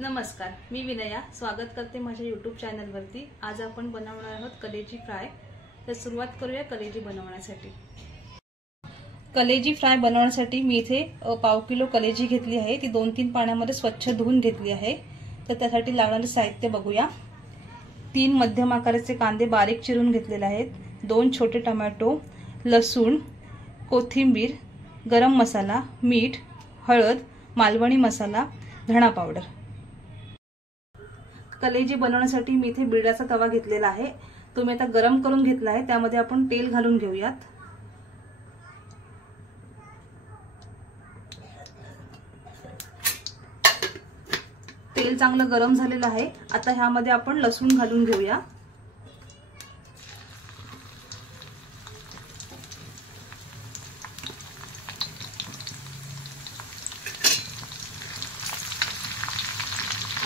नमस्कार, मी विनया स्वागत करते माझ्या YouTube चॅनलवरती। आज आपण बनवणार आहोत कलेजी फ्राय। तर सुरुवात करूया कलेजी बनवण्यासाठी। कलेजी फ्राय बनवण्यासाठी मी इथे पाव किलो कलेजी घेतली आहे। ती 2-3 पाण्यामध्ये स्वच्छ धुवून घेतली आहे। तर त्यासाठी लागणारे साहित्य बघूया। 3 मध्यम आकाराचे कांदे बारीक चिरून घेतलेले आहेत, 2 छोटे टोमॅटो, लसूण, कोथिंबीर, गरम मसाला, मीठ, हळद, मालवणी मसाला, धणा पावडर। कलेजी बनवण्यासाठी मी इथे बिडाचा तवा घेतलेला आहे। तो मी आता गरम करून घेतला आहे। त्यामध्ये आपण तेल घालून घेऊयात। तेल चांगलं गरम झालेलं आहे। आता ह्यामध्ये आपण लसूण घालून घेऊया।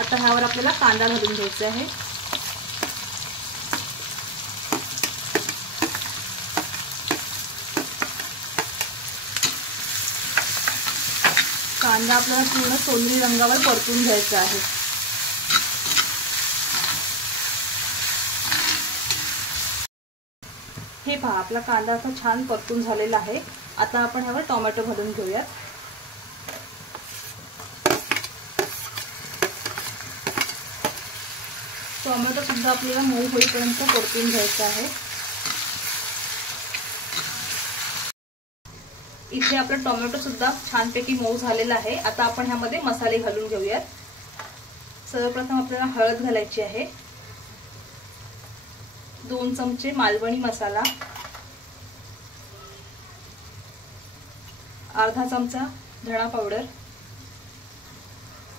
आता ह्यावर आपल्याला कांदा घालून घ्यायचा आहे। कांदा आपल्याला पूर्ण सोनेरी रंगावर परतून घ्यायचा आहे। हे पहा, आपला कांदा आता छान परतून झालेला आहे। आता आपण ह्यावर टोमॅटो घालून घेऊयात। टोमॅटो सुद्धा आपल्याला मऊ होईपर्यंत परतून घ्यायचा आहे। इथे आपला टोमॅटो सुद्धा छानपैकी मऊ झालेला आहे। आता आपण ह्यामध्ये मसाले घालून घेऊयात। सर्वप्रथम आपल्याला हळद घालायची आहे, 2 चमचे मालवणी मसाला, अर्धा चमचा धणा पावडर,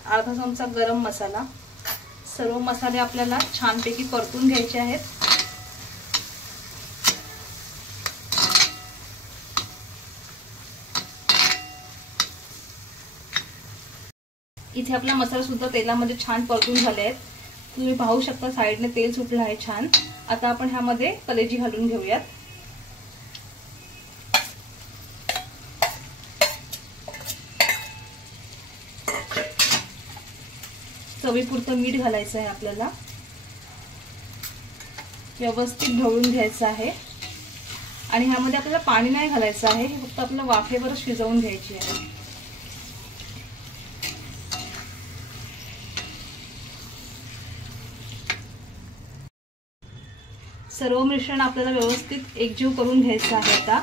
अर्धा चमचा गरम मसाला। सर्व मसाले आपल्याला छानपैकी परतून घ्यायचे आहेत। इथे आपला मसाला सुद्धा तेलामध्ये छान परतून झाले आहेत। तुम्ही पाहू शकता साइडने तेल सुटलं आहे छान। आता आपण ह्यामध्ये कलेजी घालून घेऊयात। चवीपुरतं मीठ घालायचं आहे आपल्याला। व्यवस्थित ढवळून घ्यायचं आहे आणि ह्यामध्ये आपल्याला पाणी नाही घालायचं आहे, फक्त आपल्याला वाफेवर शिजवून घ्यायची आहे। सर्व मिश्रण आपल्याला व्यवस्थित एकजीव करून घ्यायचं आहे आता,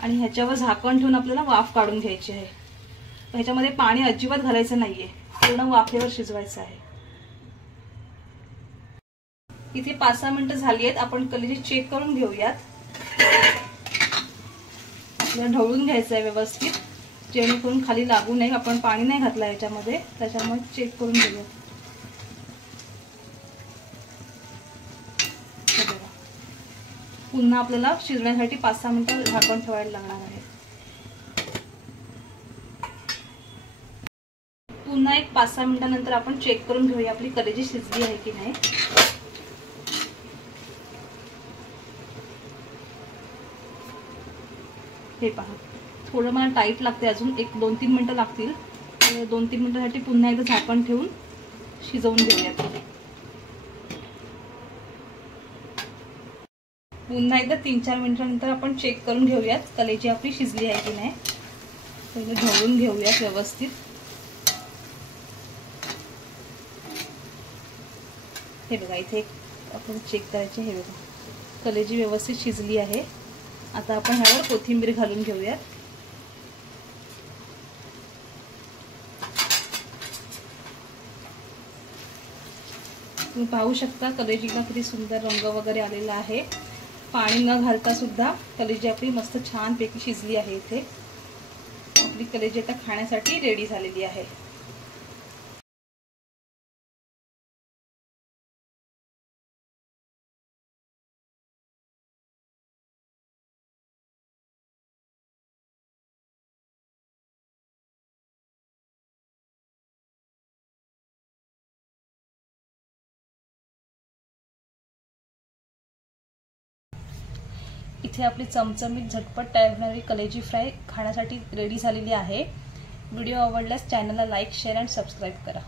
आणि ह्याच्यावर झाकण ठेवून आपल्याला वाफ काढून घ्यायची आहे। ह्याच्यामध्ये पाणी अजिबात घालायचं नाहीये, पूर्ण वाफेवर शिजवायचं आहे। इथे 5-6 मिनिटं झाली आहेत। आपण कलेजी चेक करून घेऊयात। आपल्याला ढवळून घ्यायचं आहे व्यवस्थित, जेणेकरून खाली लागू नये। आपण पाणी नाही घातलं याच्यामध्ये, त्याच्यामुळे चेक करून घेऊयात। पुन्हा आपल्याला शिजण्यासाठी 5-6 मिनिटं झाकण ठेवायला लागणार आहे। पुन्हा एक 5-6 मिनिटांनंतर आपण चेक करून घेऊया आपली कलेजी शिजली आहे की नाही। हे पहा, थोडं मला टाईट लागते, अजून 1-2-3 मिनिटं लागतील। 2-3 मिनिटांसाठी पुन्हा एकदा झाकण ठेवून शिजवून घेऊयात। पुन्हा एकदा 3-4 मिनिटांनंतर आपण चेक करून घेऊयात कलेजी आपली शिजली आहे की नाही। पहिले ढवळून घेऊयात व्यवस्थित। हे बघा, इथे आपण चेक करायचे। हे बघा, कलेजी व्यवस्थित शिजली आहे। आता आपण ह्यावर कोथिंबीर घालून घेऊयात। तुम्ही पाहू शकता कलेजीला किती सुंदर रंग वगैरे आलेला आहे। पाणी न घालता सुद्धा कलेजी आपली मस्त छान पैकी शिजली आहे। इथे आपली कलेजी आता खाण्यासाठी रेडी झालेली आहे। इथे आपली चमचमीत झटपट तयार होणारी कलेजी फ्राय खाण्यासाठी रेडी झालेली आहे। व्हिडिओ आवडल्यास चॅनलला लाईक, शेअर आणि सबस्क्राईब करा।